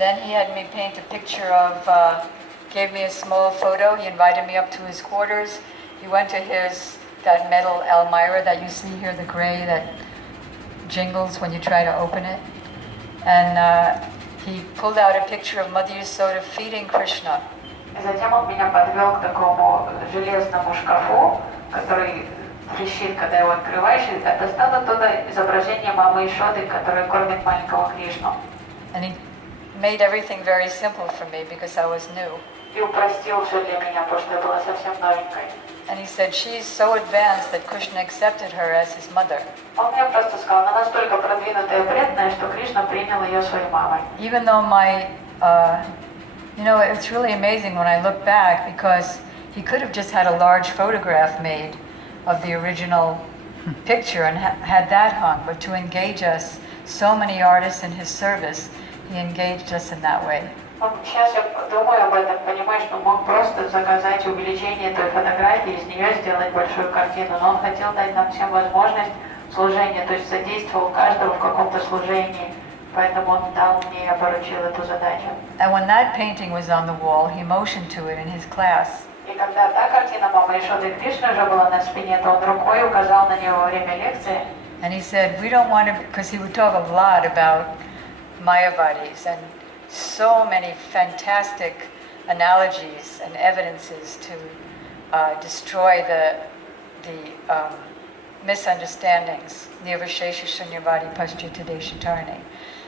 Then he had me paint a picture of, gave me a small photo. He invited me up to his quarters. He went to that metal Elmira that you see here, the gray that jingles when you try to open it. And he pulled out a picture of Mother Yasoda feeding Krishna. Затем он меня подвел к такому железному шкафу, который трещит, когда его открываешь, и достал оттуда изображение мамы Ишоды, которая кормит маленького Кришну. And he made everything very simple for me because I was new. И упростил все для меня, потому что я была совсем новенькой. And he said she's so advanced that Krishna accepted her as his mother. Он мне просто сказал, она настолько продвинутая и преданная, что Кришна принял ее своей мамой. Even though it's really amazing when I look back because he could have just had a large photograph made of the original picture and had that hung, but to engage us, so many artists in his service, he engaged us in that way. Сейчас я думаю об этом, понимаю, что мог просто заказать увеличение той фотографии, из нее сделать большую картину, но он хотел дать нам всем возможность служения, то есть задействовал каждого в каком-то служении, поэтому он дал мне, я поручил эту задачу. And when that painting was on the wall, he motioned to it in his class. И когда та картина мамы Ишоды Кришны уже была на спине, то он рукой указал на нее во время лекции. And he said, we don't want to, because he would talk a lot about Mayavadis and so many fantastic analogies and evidences to destroy the misunderstandings. Nirvashesha Shunyavadi Paschitadeshatarni.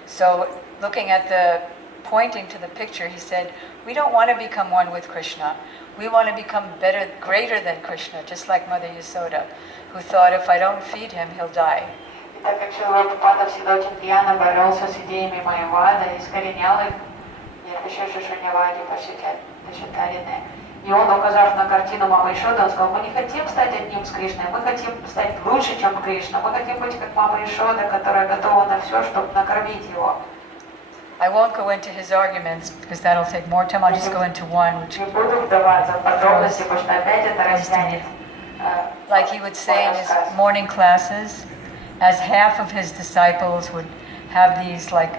So looking at pointing to the picture, he said, we don't want to become one with Krishna. We want to become better, greater than Krishna, just like Mother Yasoda, who thought if I don't feed him, he'll die. Так как Srila Prabhupada всегда очень пьяно боролся с идеями Майявада, искоренял их, Нирвашеша Шуньявади Пашитарины. И он, указав на картину мамы Ишоды, он сказал, мы не хотим стать одним с Кришной, мы хотим стать лучше, чем Кришна, мы хотим быть как мама Ишода, которая готова на все, чтобы накормить его. I won't go into his arguments because that'll take more time. I'll just go into one, which не буду вдаваться в подробности, потому что опять это растянет. Like he would say in his morning classes, as half of his disciples would have these like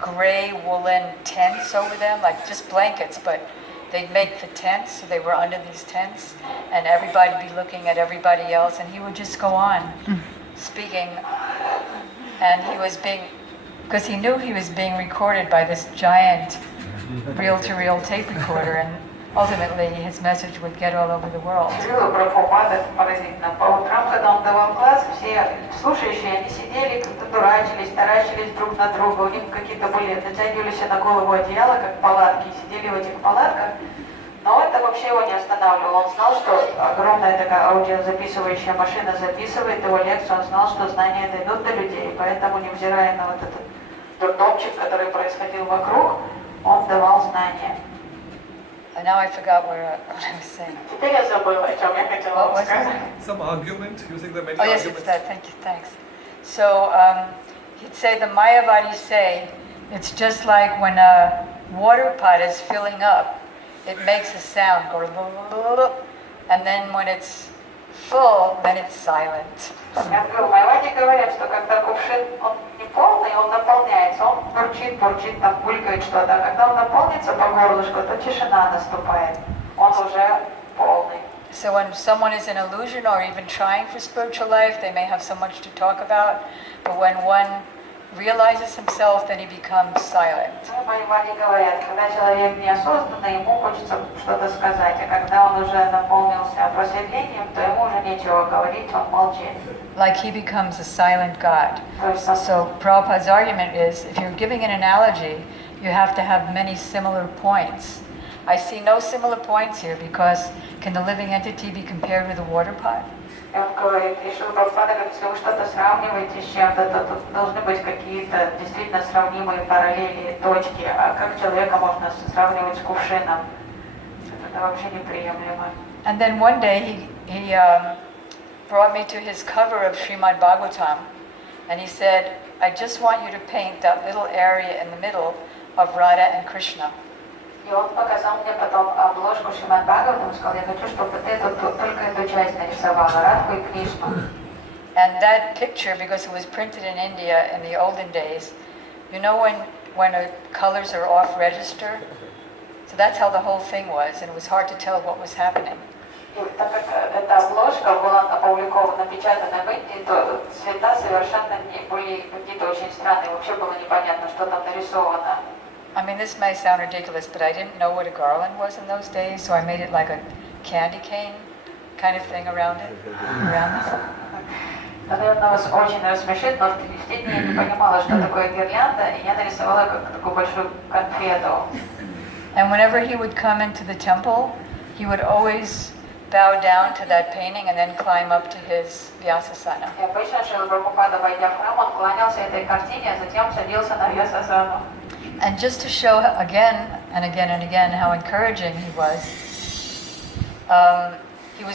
gray woolen tents over them, like just blankets, but they'd make the tents, so they were under these tents, and everybody would be looking at everybody else, and he would just go on speaking, and he was because he knew he was being recorded by this giant reel-to-reel tape recorder, and ultimately his message would get all over the world. Srila Prabhupada, это поразительно. По утрам, когда он давал класс, все слушающие, они сидели, как-то дурачились, таращились друг на друга, у них какие-то были, натягивали себе на голову одеяло, как палатки, сидели в этих палатках. Но это вообще его не останавливало. Он знал, что огромная такая аудиозаписывающая машина записывает его лекцию, он знал, что знания дойдут до людей, поэтому, невзирая на вот этот дурдомчик, который происходил вокруг, он давал знания. And now I forgot what I was saying. Теперь я забыла, о чем я хотела вам сказать. Some argument, using the many yes, arguments. it's that. Thank you, thanks. So he'd say the Mayavadis say it's just like when a water pot is filling up, it makes a sound, and then when it's full, then it's silent. Майавади говорят, что когда кувшин он не полный, он наполняется, он бурчит, там булькает что-то, а когда он наполнится по горлышку, то тишина наступает, он уже полный. So when someone is in illusion or even trying for spiritual life, they may have so much to talk about, but when one realizes himself, then he becomes silent. Майавади говорят, когда человек неосознанный, ему хочется что-то сказать, а когда он уже наполнился просветлением, то ему уже нечего говорить, он молчит. Like he becomes a silent God. So Prabhupada's argument is, if you're giving an analogy, you have to have many similar points. I see no similar points here because can the living entity be compared with a water pot? И он говорит, и Srila Prabhupada говорит, если вы что-то сравниваете с чем-то, то тут должны быть какие-то действительно сравнимые параллели, точки. А как человека можно сравнивать с кувшином? Это вообще неприемлемо. And then one day he brought me to his cover of Srimad Bhagavatam, and he said, I just want you to paint that little area in the middle of Radha and Krishna. И он показал мне потом обложку Шримад Бхагаватам, сказал, я хочу, чтобы ты только эту часть нарисовала, Радху и Кришну. And that picture, because it was printed in India in the olden days, you know when when colors are off register. So that's how the whole thing was, and it was hard to tell what was happening. И так как эта обложка была опубликована, напечатана в Индии, то цвета совершенно не были какие-то очень странные. Вообще было непонятно, что там нарисовано. I mean, this may sound ridiculous, but I didn't know what a garland was in those days, so I made it like a candy cane kind of thing around it. Наверное, вас очень рассмешит, но в те дни я не понимала, что такое гирлянда, и я нарисовала как такую большую конфету. And whenever he would come into the temple, he would always bow down to that painting and then climb up to his Vyasasana. И обычно Шрила Прабхупада, войдя в храм, он кланялся этой картине, а затем садился на Вьясасану. And just to show again and again and again how encouraging he was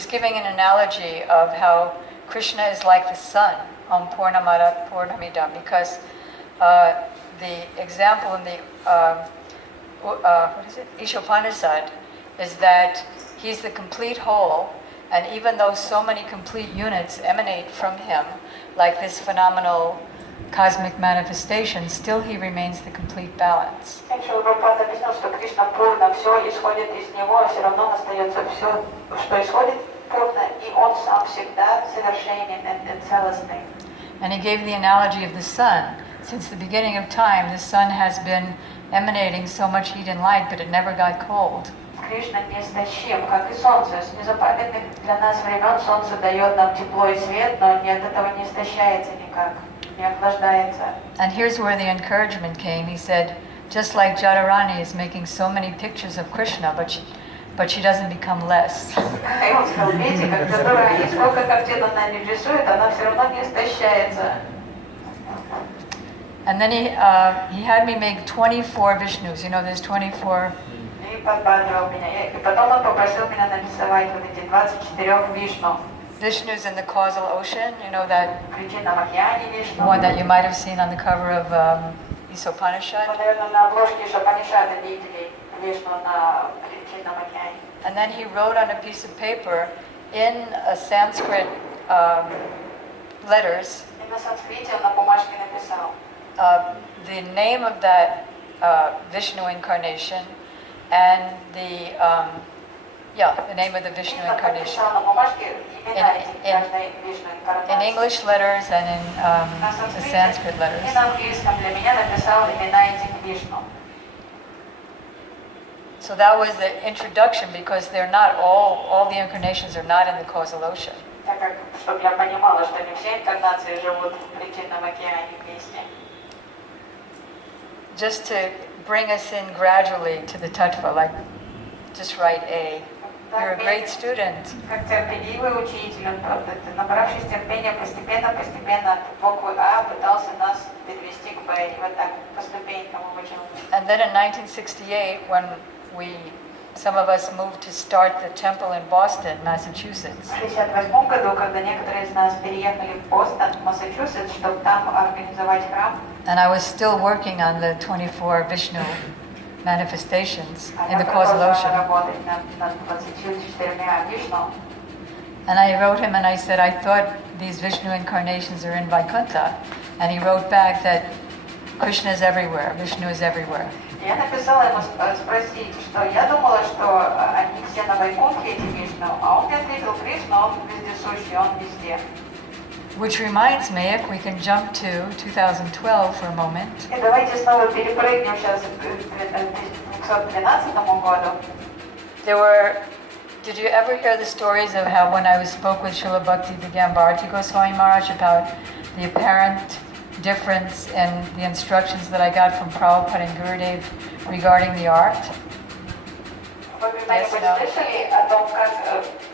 giving an analogy of how Krishna is like the sun on Purnamada Purnamidam, because the example in the Ishopanishad is that he's the complete whole, and even though so many complete units emanate from him, like this phenomenal cosmic manifestation, still he remains the complete balance. Шрила Прабхупада объяснил, что Кришна пурна, все исходит из него, а все равно остается все, что исходит пурна, и он сам всегда совершенен и целостный. And he gave the analogy of the sun. Since the beginning of time, the sun has been emanating so much heat and light, but it never got cold. Кришна неистощим, как и солнце. С незапамятных для нас времен солнце дает нам тепло и свет, но от этого не истощается никак, не охлаждается. And here's where the encouragement came. He said, just like Jadurani is making so many pictures of Krishna, but she doesn't become less. И он сказал, видите, как Jadurani, сколько картин она не рисует, она все равно не истощается. And then he had me make 24 Vishnus. You know, there's 24. И подбадривал меня. И потом он попросил меня нарисовать вот эти 24 Вишну. Vishnus in the causal ocean, you know, that Причинном океане Вишну. one that you might have seen on the cover of Isopanishad. Мы, наверное, на обложке Шапанишада видели Вишну на Причинном океане. And then he wrote on a piece of paper in a Sanskrit letters И на санскрите он на бумажке написал the name of that Vishnu incarnation and the name of the Vishnu incarnation написал на бумажке имена этих каждой Вишну in инкарнации. English letters and in На the санскрите Sanskrit letters. и на английском для меня написал имена этих Вишну. So that was the introduction, because they're not all the incarnations are not in the causal ocean. Так как, чтобы я понимала, что не все инкарнации живут в причинном океане вместе. Just to bring us in gradually to the tattva, like just write A. You're a great student. Как терпеливый учитель, он, набравшись терпения, постепенно буквы А пытался нас подвести к Б, и вот так по ступенькам обучил. And then in 1968, when some of us moved to start the temple in Boston, Massachusetts. В 1968 году, когда некоторые из нас переехали в Бостон, Массачусетс, чтобы там организовать храм, And I was still working on the 24 Vishnu manifestations in the causal ocean. And I wrote him and I said, I thought these Vishnu incarnations are in Vaikuntha. And he wrote back that Krishna is everywhere, Vishnu is everywhere. Я написала ему спросить, что я думала, что они все на Вайкунтхе, эти Вишну, а он мне ответил, Кришна, он вездесущий, он везде. Which reminds me, if we can jump to 2012 for a moment. И давайте снова перепрыгнем сейчас к 2012 году. Did you ever hear the stories of how when I spoke with Srila Bhakti Bharati Goswami Maharaj about the apparent difference in the instructions that I got from Prabhupada and Gurudev regarding the art? Вы когда-нибудь слышали о том, как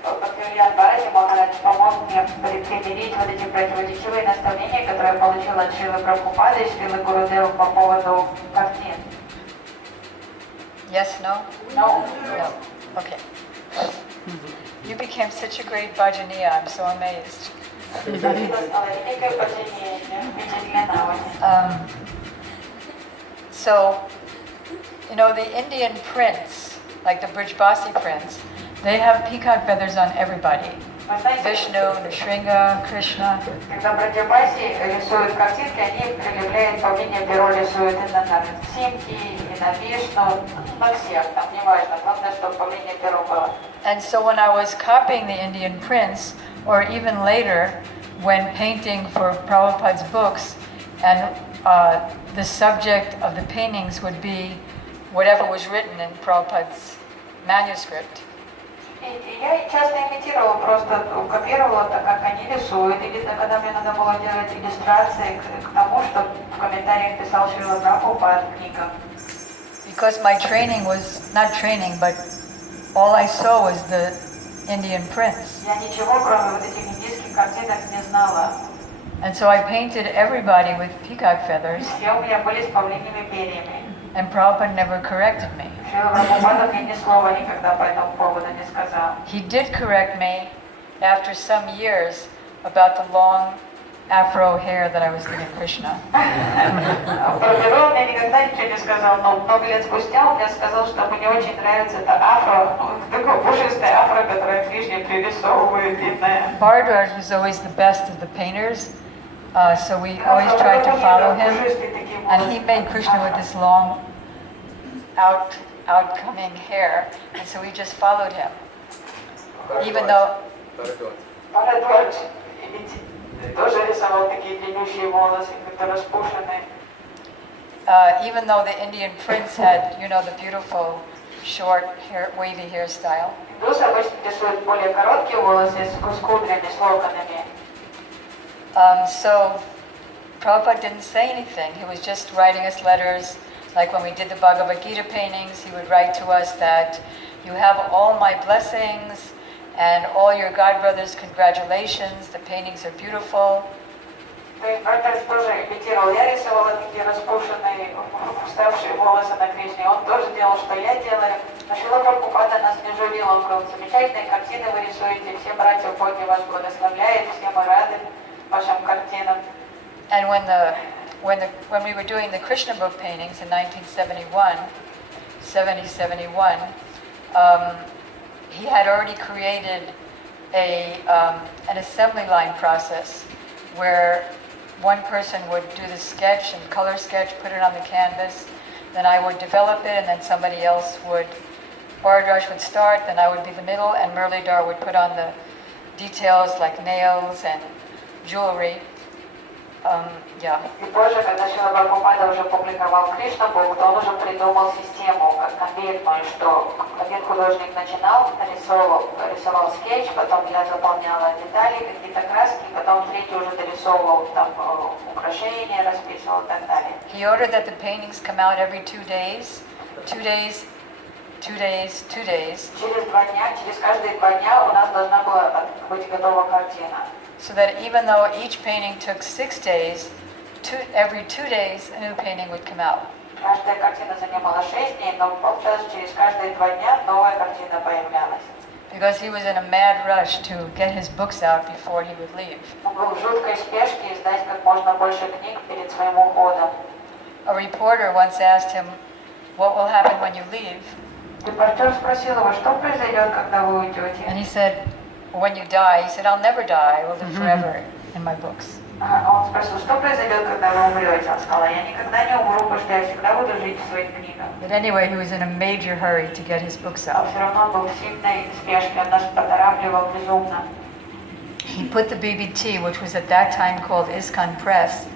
Бхактивинода Бхарати Махарадж помог мне примирить вот эти противоречивые наставления, которые я получила от Шрилы Прабхупады и Шрилы Гурудева по поводу картин? Yes, no? No. No. Okay. You became such a great bhajaniya. I'm so amazed. So, you know, the Indian prince, like the Brijbasi prince, they have peacock feathers on everybody. Вы знаете, Vishnu, Nrsimha, Krishna. когда братья-баси рисуют картинки, они прилепляют по линии перо, рисуют и на Симхи, и на Вишну, на всех, там неважно, главное, чтобы по линии перо было. And so when I was copying the Indian prints, or even later, when painting for Prabhupada's books, and the subject of the paintings would be whatever was written in Prabhupada's manuscript. И я часто имитировала, просто копировала так, как они рисуют, или когда мне надо было делать иллюстрации к тому, что в комментариях писал Срила Прабхупад в книгах. Because my training was, not training, but all I saw was the Indian prints. Я ничего, кроме вот этих индийских картинок, не знала. And so I painted everybody with peacock feathers, Все у меня были с павлиньими перьями. and Prabhupada never corrected me. Срила Прабхупада мне ни слова никогда по этому поводу не сказал. He did correct me after some years about the long afro hair that I was giving Krishna. Про перо он мне никогда ничего не сказал, но много лет спустя он мне сказал, что мне очень нравится это афро, такое пушистое афро, которое Кришне пририсовывает длинное. Bharadwaj was always the best of the painters, so we always tried to follow him. And he made Krishna with this long, outcoming hair, and so we just followed him. Even though, Бхарадвадж тоже рисовал такие длиннющие волосы, как-то распушенные. even though the Indian prince had, you know, the beautiful short hair, wavy hairstyle, Индусы обычно рисуют более короткие волосы с кудрями, с локонами. so Prabhupada didn't say anything. He was just writing us letters. Like when we did the Bhagavad Gita paintings, he would write to us that you have all my blessings and all your godbrothers' congratulations. The paintings are beautiful. Бхарадвадж тоже имитировал. Я рисовала такие распушенные, вставшие волосы на Кришне. Он тоже делал, что я делаю. Но Срила Прабхупада нас не журил. Он говорил, замечательные картины вы рисуете, все братья в Боге вас благословляют, все мы рады вашим картинам. And when we were doing the Krishna book paintings in 1971, he had already created an assembly line process where one person would do the sketch and color sketch, put it on the canvas, then I would develop it, and then somebody else would, Bharadwaj would start, then I would be the middle, and Muralidhar would put on the details like nails and jewelry. И позже, когда Срила Прабхупада уже публиковал Кришна Бук, то он уже придумал систему, как конвертную, что один художник начинал, рисовал скетч, потом я заполняла детали, какие-то краски, потом третий уже дорисовывал там украшения, расписывал и так далее. He ordered that the paintings come out every 2 days, 2 days, 2 days, 2 days. Через каждые 2 дня у нас должна была быть готова картина. So that even though each painting took 6 days, every 2 days a new painting would come out. Каждая картина занимала 6 дней, но получалось, через каждые 2 дня новая картина появлялась. Because he was in a mad rush to get his books out before he would leave. Он был в жуткой спешке издать как можно больше книг перед своим уходом. A reporter once asked him, "What will happen when you leave?" Репортер спросил его, что произойдет, когда вы уйдете. And he said, "When you die," he said, "I'll never die. I will live forever in my books." Он спросил, что произойдет, когда вы умрете. Он сказал, я никогда не умру, потому что я всегда буду жить в своих книгах. But anyway, he was in a major hurry to get his books Но out. все равно он был в сильной спешке, он нас поторапливал безумно. He put the BBT, which was at that time called ISKCON Press,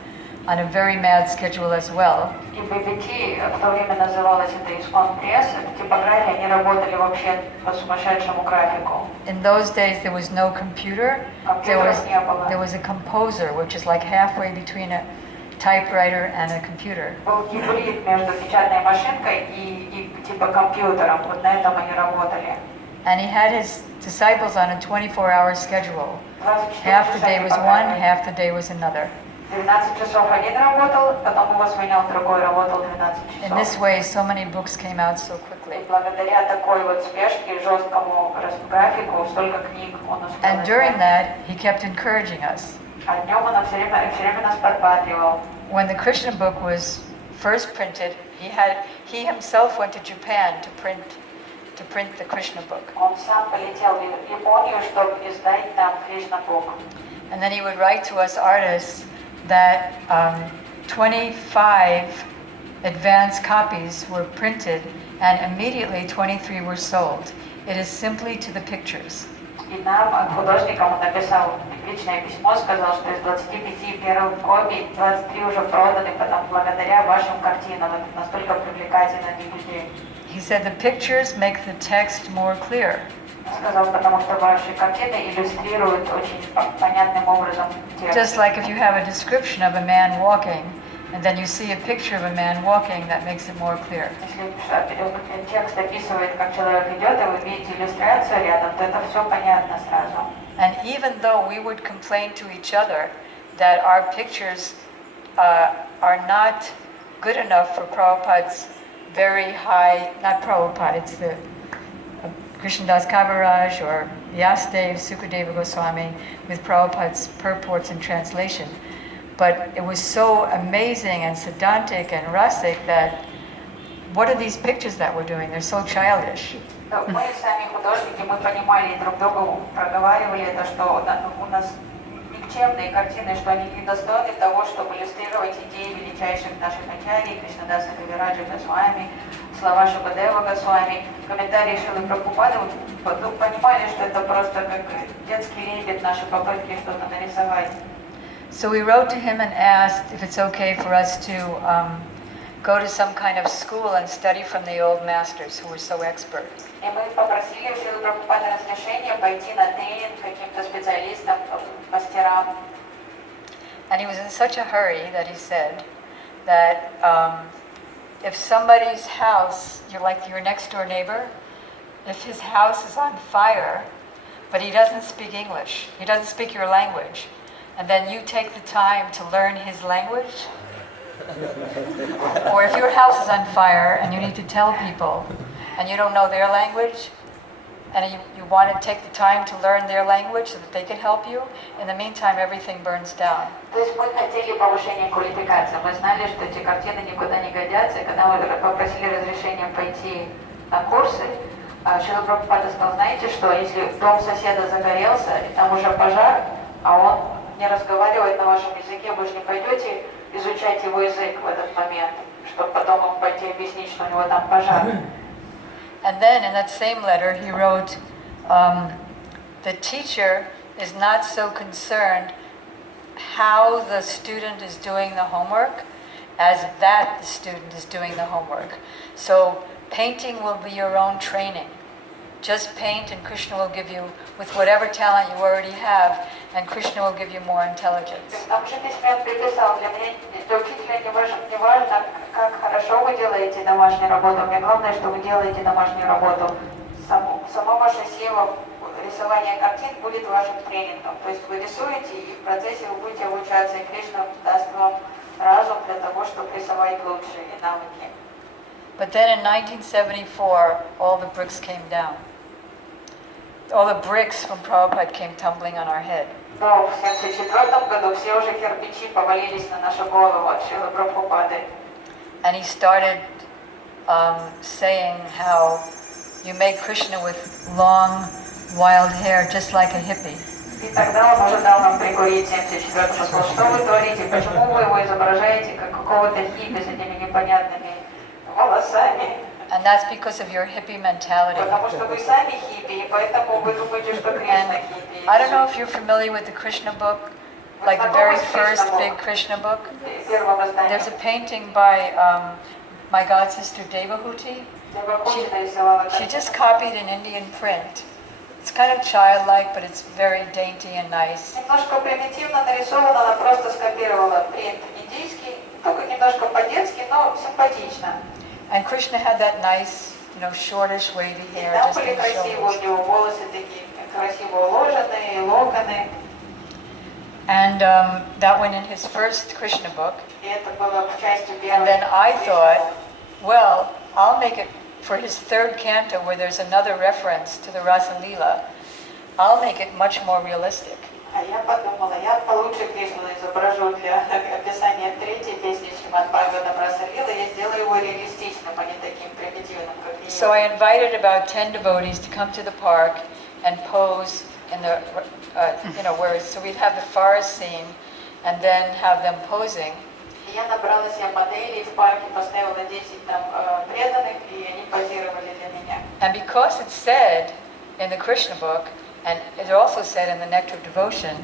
on a very mad schedule as well. И BBT в то время называлось это Искон Пресс, это типография, они работали вообще по сумасшедшему графику. In those days, there was no computer. There was a composer, which is like halfway between a typewriter and a computer. Был гибрид между печатной машинкой и типа компьютером, вот на этом они работали. And he had his disciples on a 24-hour schedule. Half the day was one, half the day was another. 12 часов один работал, потом его сменял другой, работал 12 часов. In this way, so many books came out so quickly. И благодаря такой вот спешке, жесткому графику, столько книг он успел. And during that, he kept encouraging us. А днем он все время нас подбадривал. When the Krishna book was first printed, he himself went to Japan to print to print the Krishna book. Он сам полетел в Японию, чтобы издать там Кришна Book. And then he would write to us artists that 25 advance copies were printed and immediately 23 were sold. It is simply to the pictures. И нам, художникам, он написал личное письмо, сказал, что из 25 первых копий 23 уже проданы, потому благодаря вашим картинам. Это настолько привлекательно для людей. He said the pictures make the text more clear. Сказал, потому что ваши картины иллюстрируют очень понятным образом текст. Just like if you have a description of a man walking, and then you see a picture of a man walking, that makes it more clear. Если текст описывает, как человек идет, и вы видите иллюстрацию рядом, то это все понятно сразу. And even though we would complain to each other that our pictures are not good enough for Prabhupada's very high, not Prabhupada, it's the Krishnadas Kaviraj or Vyasadeva, Sukadeva Goswami with Prabhupada's purports and translation. But it was so amazing and sedantic and rasic that what are these pictures that we're doing? They're so childish. Мы сами художники, мы понимали друг другу, проговаривали это, что у нас никчемные картины, что они недостойны того, чтобы иллюстрировать идеи величайших наших ачарьи, Кришнадаса Кавираджа Госвами, слова Шукадева Госвами, комментарии Шрилы Прабхупады, понимали, что это просто как детский лепет, наши попытки что-то нарисовать. So we wrote to him and asked if it's okay for us to go to some kind of school and study from the old masters who were so expert. И мы попросили у Шрилы Прабхупады разрешения пойти на тренинг каким-то специалистам, мастерам. And he was in such a hurry that he said that if somebody's house, you're like your next door neighbor, if his house is on fire, but he doesn't speak English, he doesn't speak your language, and then you take the time to learn his language, or if your house is on fire and you need to tell people and you don't know their language, and you want to take the time to learn their language so that they can help you, in the meantime everything burns down. То есть мы хотели повышения квалификации. Мы знали, что эти картины никуда не годятся. И когда мы попросили разрешения пойти на курсы, Шрила Прабхупада сказал, знаете что, если дом соседа загорелся, и там уже пожар, а он не разговаривает на вашем языке, вы же не пойдете изучать его язык в этот момент, чтобы потом ему пойти объяснить, что у него там пожар. And then in that same letter he wrote, the teacher is not so concerned how the student is doing the homework as that the student is doing the homework. So painting will be your own training. Just paint and Krishna will give you, with whatever talent you already have, and Krishna will give you more intelligence. Там же письмен приписал, для учителя не важно, как хорошо вы делаете домашнюю работу. Мне главное, что вы делаете домашнюю работу. Сама ваша сила рисования картин будет вашим тренингом. То есть вы рисуете, и в процессе вы будете обучаться, и Кришна даст вам разум для того, чтобы рисовать лучше и навыки. But then in 1974, all the bricks came down. All the bricks from Prabhupada came tumbling on our head. Но в 1974 году все уже кирпичи повалились на нашу голову от Шрилы Прабхупады. And he started saying how you make Krishna with long, wild hair, just like a hippie. И тогда он уже дал нам прикурить в 1974 году. Сказал, что вы творите, почему вы его изображаете как какого-то хиппи с этими непонятными волосами? And that's because of your hippie mentality. Потому что вы сами хиппи, и поэтому вы думаете, что Кришна хиппи. I don't know if you're familiar with the Krishna book, like the very first big Krishna book. There's a painting by my god sister Devahuti. She just copied an Indian print. It's kind of childlike, but it's very dainty and nice. Немножко примитивно нарисовано, она просто скопировала принт индийский, только немножко по-детски, но симпатично. And Krishna had that nice, shortish, wavy И hair, там just были in the красивые у shoulders. него волосы такие, красиво уложенные, локоны. And that went in his first Krishna book. И это было в части And первой. then I thought, well, I'll make it for his third canto, where there's another reference to the Rasa Leela. I'll make it much more realistic. А я подумала, я получше Кришну изображу для описания третьей песни Шримад Бхагаватам Раса Лила, я сделаю его реалистичным, а не таким примитивным, как ее. So I invited about 10 devotees to come to the park and pose in the, so we'd have the forest scene and then have them posing. Я набрала себе моделей в парке, поставила 10 там преданных, и они позировали для меня. And because it's said in the Krishna book, and it also said in the Nectar of Devotion,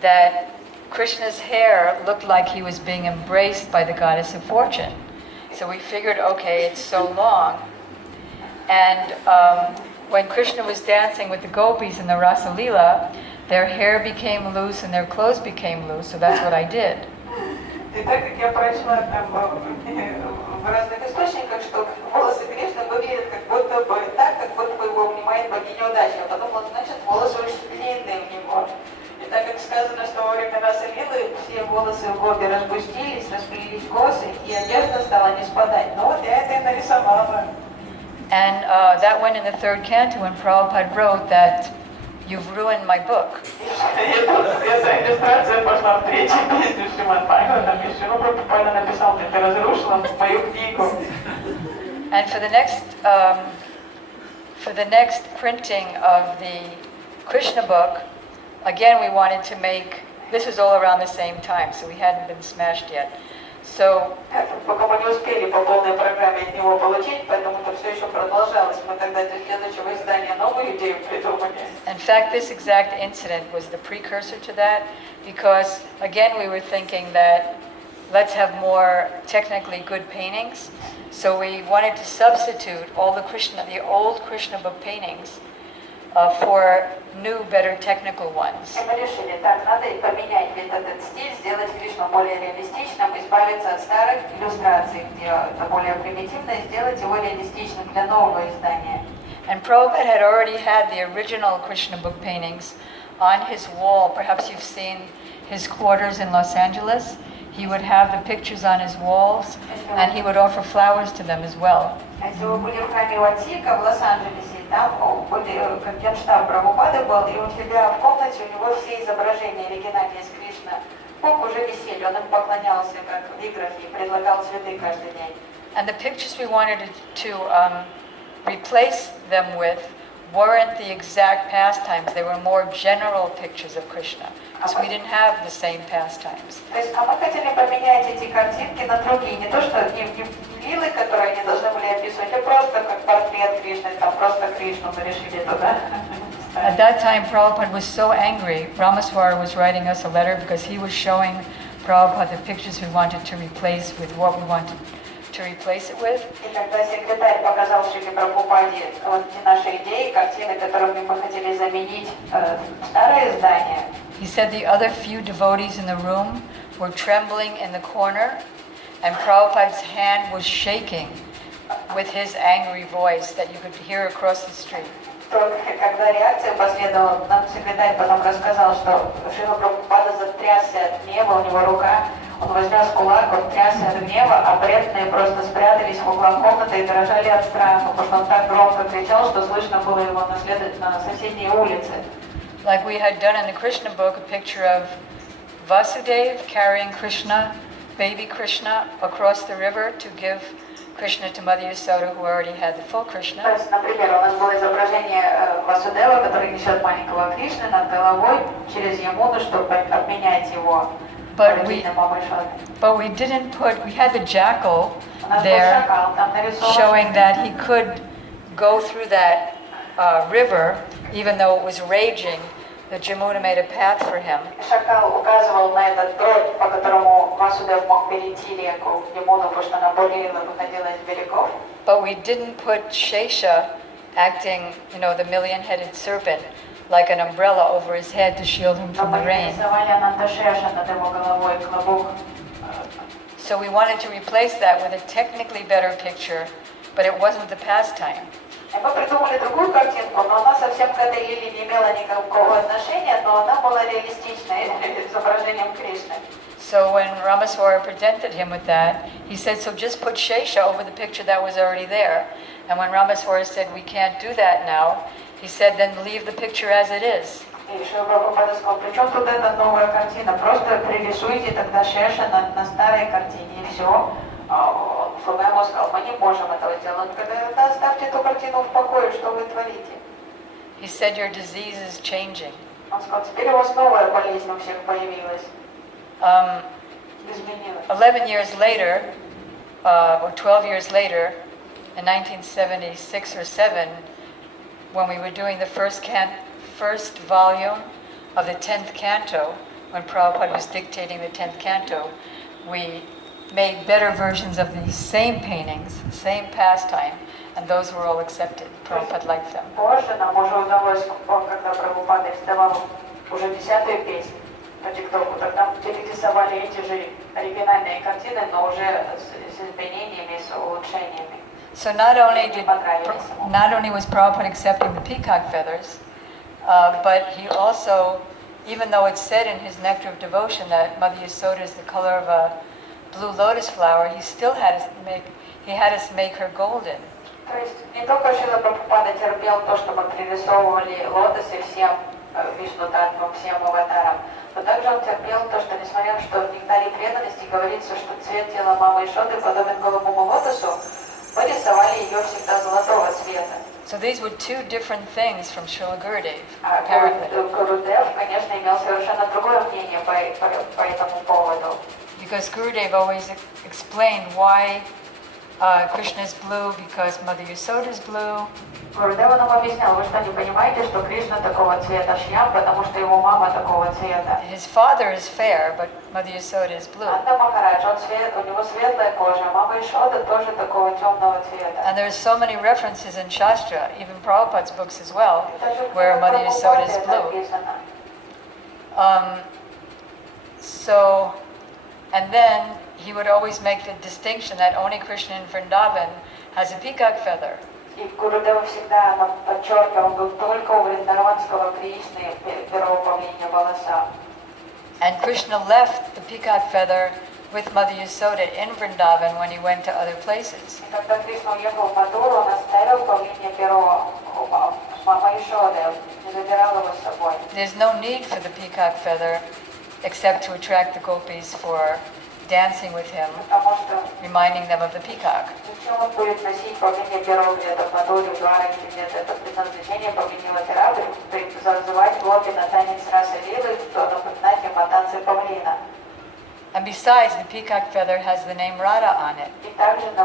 that Krishna's hair looked like he was being embraced by the goddess of fortune. So we figured, okay, it's so long. And when Krishna was dancing with the gopis in the Rasa Lila, their hair became loose and their clothes became loose, so that's what I did. И так как я прочла там в разных источниках, что волосы Кришны выглядят как будто бы так, как будто бы его обнимает богиня удачи. Я подумала, значит, волосы очень длинные у него. И так как сказано, что во время Раса Лилы все волосы в гопи распустились, расплелись косы, и одежда стала не спадать. Ну вот я это и нарисовала. And that went in the third canto when Prabhupada wrote that you've ruined my book. Эта иллюстрация пошла в третью песню Шримад Бхагаватам, и Срила Прабхупада написал, ты разрушила мою книгу. And for the next printing of the Krishna book, again we wanted to make, this was all around the same time, so we hadn't been smashed yet. So Пока мы не успели по полной программе от него получить, поэтому это все еще продолжалось. Мы тогда для следующего издания новую идею придумали. in fact, this exact incident was the precursor to that, because again we were thinking that let's have more technically good paintings. So we wanted to substitute all the old Krishna book paintings for new, better technical ones. И мы решили, так, надо и поменять весь этот стиль, сделать Кришну более реалистичным, избавиться от старых иллюстраций, где это более примитивно, и сделать его реалистичным для нового издания. And Prabhupada had already had the original Krishna book paintings on his wall. Perhaps you've seen his quarters in Los Angeles. He would have the pictures on his walls, and he would offer flowers to them as well. Если вы были в храме Ватика в Лос-Анджелесе, там как генштаб Прабхупады был, и у себя в комнате у него все изображения оригинальные с Кришна. Бог уже висели, он им поклонялся как в играх и предлагал цветы каждый день. And the pictures we wanted to replace them with weren't the exact pastimes. They were more general pictures of Krishna, because we didn't have the same pastimes. То есть, мы хотели поменять эти картинки на другие, не то что не лилы, которые они должны были описывать, а просто как портрет Кришны, там просто Кришну мы решили туда. At that time, Prabhupada was so angry. Ramaswara was writing us a letter because he was showing Prabhupada the pictures we wanted to replace with what we wanted to replace it with. И когда секретарь показал Шриле Прабхупаде вот эти наши идеи, картины, которыми мы хотели заменить старое издание, He said the other few devotees in the room were trembling in the corner, and Prabhupada's hand was shaking with his angry voice that you could hear across the street. то когда реакция последовала, нам секретарь потом рассказал, что Шрила Прабхупада затрясся от гнева, у него рука, он вознес кулак, он трясся от гнева, а преданные просто спрятались в углах комнаты и дрожали от страха, потому что он так громко кричал, что слышно было его на соседней улице. Like we had done in the Krishna book, a picture of Vasudev carrying Krishna, baby Krishna, across the river to give Krishna to Mother Yasoda, who already had the full То Krishna. есть, например, у нас было изображение Васудева, который несет маленького Кришны над головой через Ямуну, чтобы обменять его родительным мамышей. But we didn't put, we had the jackal У нас был there шакал, там нарисован. showing that he could go through that river, even though it was raging. The Jamuna made a path for him. Шакал указывал на этот брод, по которому Васудев мог перейти реку Ямуну, потому что она бурлила, выходила из берегов. But we didn't put Shesha acting, the million-headed serpent, like an umbrella over his head to shield him Но from мы the не rain. рисовали Анандашеша над его головой, клобук. So we wanted to replace that with a technically better picture, but it wasn't the pastime. И мы придумали другую картинку, но она совсем к этой лилии не имела никакого отношения, но она была реалистичной, изображением Кришны. So when Ramaswara presented him with that, he said, so just put Shesha over the picture that was already there. And when Ramaswara said, we can't do that now, he said, then leave the picture as it is. И Шрила Прабхупада сказал, при чем тут эта новая картина? Просто пририсуйте тогда Шеша на старой картине, и все. Слуга ему сказал, мы не можем этого сделать. Он говорит, тогда оставьте эту картину в покое, что вы творите? He said your disease is changing. Он сказал, теперь у вас новая болезнь у всех появилась. Изменилась. 11 years later, or 12 years later, in 1976 or 7, when we were doing the first volume of the 10th canto, when Prabhupada was dictating the 10th canto, we made better versions of these same paintings, the same pastime, and those were all accepted. Prabhupada liked them. Позже нам уже удалось, когда Прабхупада издавал уже 10-ю песню по ТикТоку, тогда перерисовали эти же оригинальные картины, но уже с изменениями, с улучшениями. So not only was Prabhupada accepting the peacock feathers, but he also, even though it's said in his Nectar of Devotion that Mother Yasoda is the color of a blue lotus flower, he still had us make her golden. То есть не только Шрила Прабхупада терпел то, что мы пририсовывали лотосы всем Вишну-татвам, всем аватарам, но также он терпел то, что несмотря на что в нектаре преданности говорится, что цвет тела мамы Ишоды подобен голубому лотосу, мы рисовали ее всегда золотого цвета. So these were two different things from Srila Gurudev, А apparently. Гурудев, конечно, имел совершенно другое мнение по этому поводу. Because Gurudev always explained why Krishna is blue, because Mother Yasoda is blue. Гурудев нам объяснял, вы что, не понимаете, что Кришна такого цвета Шьям, потому что его мама такого цвета. His father is fair, but Mother Yasoda is blue. Анда Махарадж, у него светлая кожа, а мама Ишода тоже такого темного цвета. And there's so many references in Shastra, even Prabhupada's books as well, where Mother Yasoda is blue. And then he would always make the distinction that only Krishna in Vrindavan has a peacock feather. И Гурудев всегда подчеркивал, был только у Вриндаванского Кришны перо павлинья волоса. And Krishna left the peacock feather with Mother Yasoda in Vrindavan when he went to other places. И когда Кришна уехал в Мадуру, он оставил павлинье перо с мамой Ишодой, не забирал его с собой. There's no need for the peacock feather except to attract the gopis for dancing with him, reminding them of the peacock. Зачем он будет носить павлинье перо где-то в Мадуре, в Двараке, где-то это предназначение павлиньего пера, зазывать гопи на танец расы Лилы, то напоминать им о танце павлина. And besides, the peacock feather has the name Radha on it. И также на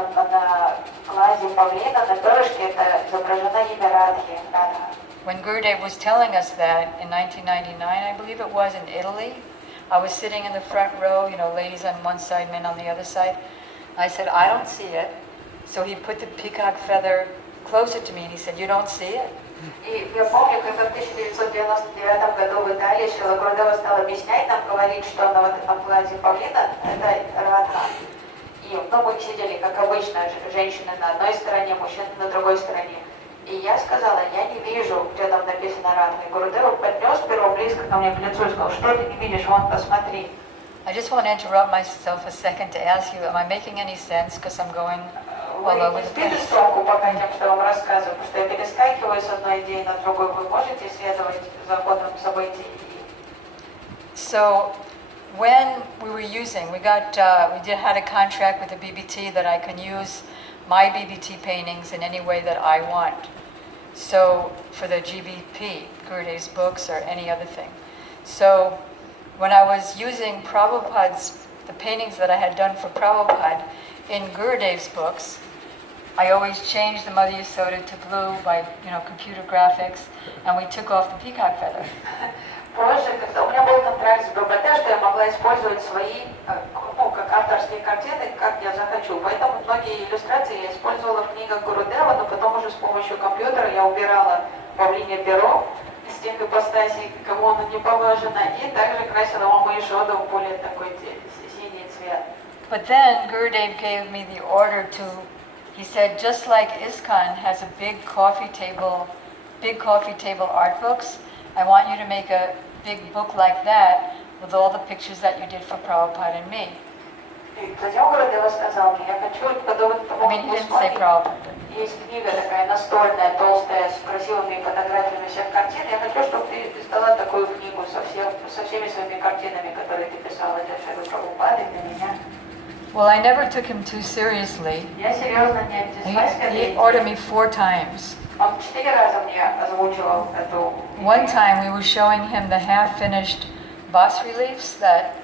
глазе павлина, на перышке, это изображено имя Радхи, Радха. When Gurudev was telling us that in 1999, I believe it was, in Italy, I was sitting in the front row, ladies on one side, men on the other side. I said, I don't see it. So he put the peacock feather closer to me and he said, you don't see it? И я помню, когда в 1999 году в Италии Шрила Гурудева стал объяснять нам, говорить, что на вот этом глазе павлина это Радха. И мы сидели, как обычно, женщины на одной стороне, мужчины на другой стороне. И я сказала, я не вижу, где там написано Радха. И Гурудев поднес перо близко ко мне к лицу и сказал, что ты не видишь, вон, посмотри. I just want to interrupt myself a second to ask you, am I making any sense? Because I'm going all over the Сбили place. с толку пока тем, что я вам рассказываю, потому что я перескакиваю с одной идеи на другую. Вы можете исследовать за ходом событий. So when we were using, we had a contract with the BBT that I can use my BBT paintings in any way that I want. So for the GBP, Gurudev's books or any other thing. So when I was using the paintings that I had done for Prabhupada in Gurudev's books, I always changed the Mother Yasoda to blue by, computer graphics, and we took off the peacock feather. Позже, когда у меня был контракт с ББТ, что я могла использовать свои, как авторские картины, как я захочу. Поэтому многие иллюстрации я использовала в книгах Гурудева, но потом уже с помощью компьютера я убирала павлинье перо из тех ипостасей, кому оно не положено, и также красила маму Ишоду в более такой синий цвет. But then Gurudev gave me the order to, he said, just like ISKCON has a big coffee table art books, I want you to make a big book like that with all the pictures that you did for Prabhupada and me. И затем Гурудева сказал мне, я хочу подобно тому, I mean, he didn't say Prabhupada. Есть книга такая настольная, толстая, с красивыми фотографиями всех картин. Я хочу, чтобы ты издала такую книгу со всеми своими картинами, которые ты писала для Шрилы Прабхупады, для меня. Well, I never took him too seriously. Я серьезно не отнеслась к He этой ordered идее. me 4 times. Он 4 раза мне озвучивал эту One идею. time we were showing him the half-finished bas reliefs that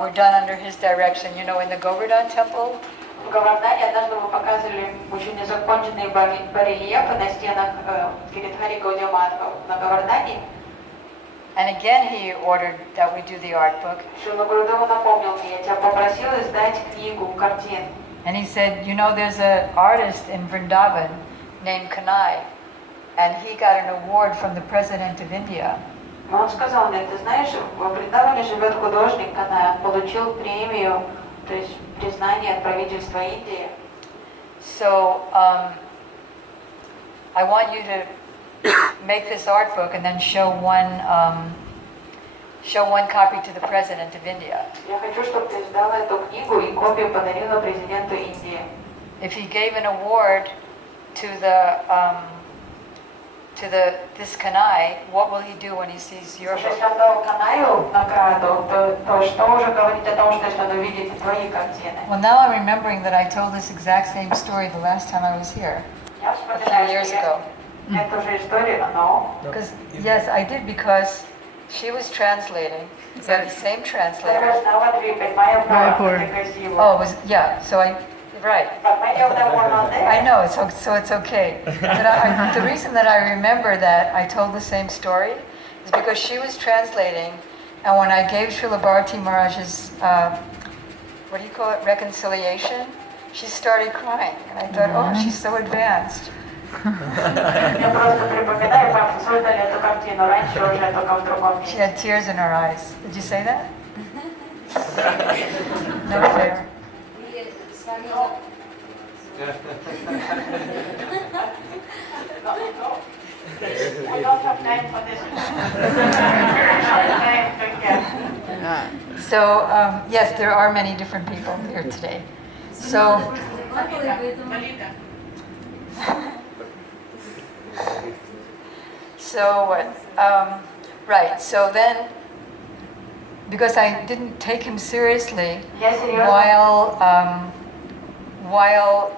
were done under his direction, you know, in the Govardhan temple. В Говардане однажды мы показывали очень незаконченные барельефы на стенах перед Хари Гаудиаматхой на Говардане. And again he ordered that we do the art book. Шрила Гурудева напомнил мне, я тебя попросил издать книгу картин. And he said, you know, there's an artist in Vrindavan named Kanai, and he got an award from the President of India. Но он сказал мне, ты знаешь, в Вриндаване живет художник Канай, он получил премию, то есть признание от правительства Индии. So I want you to make this art book and then show one copy to the President of India. Я хочу, чтобы ты издала эту книгу и копию подарила президенту Индии. If he gave an award to this Kanai, what will he do when he sees your Если book? он дал Канаю награду, то что уже говорить о том, что если он увидит твои картины? Well, now I'm remembering that I told this exact same story the last time I was here, Я a вспоминаю, few years что ago. эту же историю, но Because yes, I did, because she was translating. The same translator. Mayapur. Oh, it was, yeah. So right. I know, so it's okay. But the reason that I remember that I told the same story is because she was translating, and when I gave Srila Bharati Maharaj's, what do you call it, reconciliation, she started crying, and I thought, oh, she's so advanced. She had tears in her eyes. Did you say that? No fair. I don't have time for this. So, yes, there are many different people here today. So, right, so then, because I didn't take him seriously while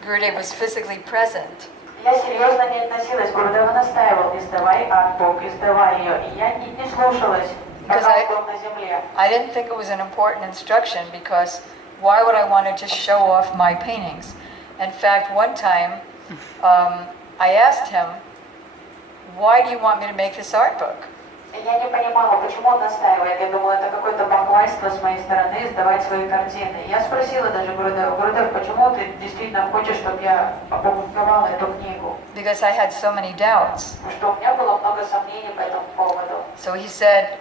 Gurudev was physically present, Я серьезно не относилась. Гурудева настаивал, издавай артбук, издавай ее. И я не слушалась, пока он был на земле. I didn't think it was an important instruction, because why would I want to just show off my paintings? In fact, one time I asked him, why do you want me to make this art book? Я не понимала, почему он настаивает. Я думала, это какое-то бахвальство с моей стороны издавать свои картины. Я спросила даже Гурудева, Гурудев, почему ты действительно хочешь, чтобы я опубликовала эту книгу? Because I had so many doubts. Потому что у меня было много сомнений по этому поводу. So he said,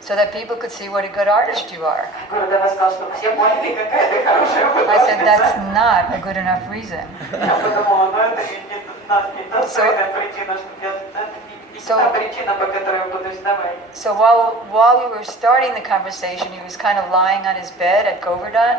so that people could see what a good artist you are. Гурудев сказал, что все поняли, какая ты хорошая I said, that's художница. not a good enough reason. Я подумала, ну это не достойная причина, что это не та причина, по которой я буду издавать. So while we were starting the conversation, he was kind of lying on his bed at Govardhan.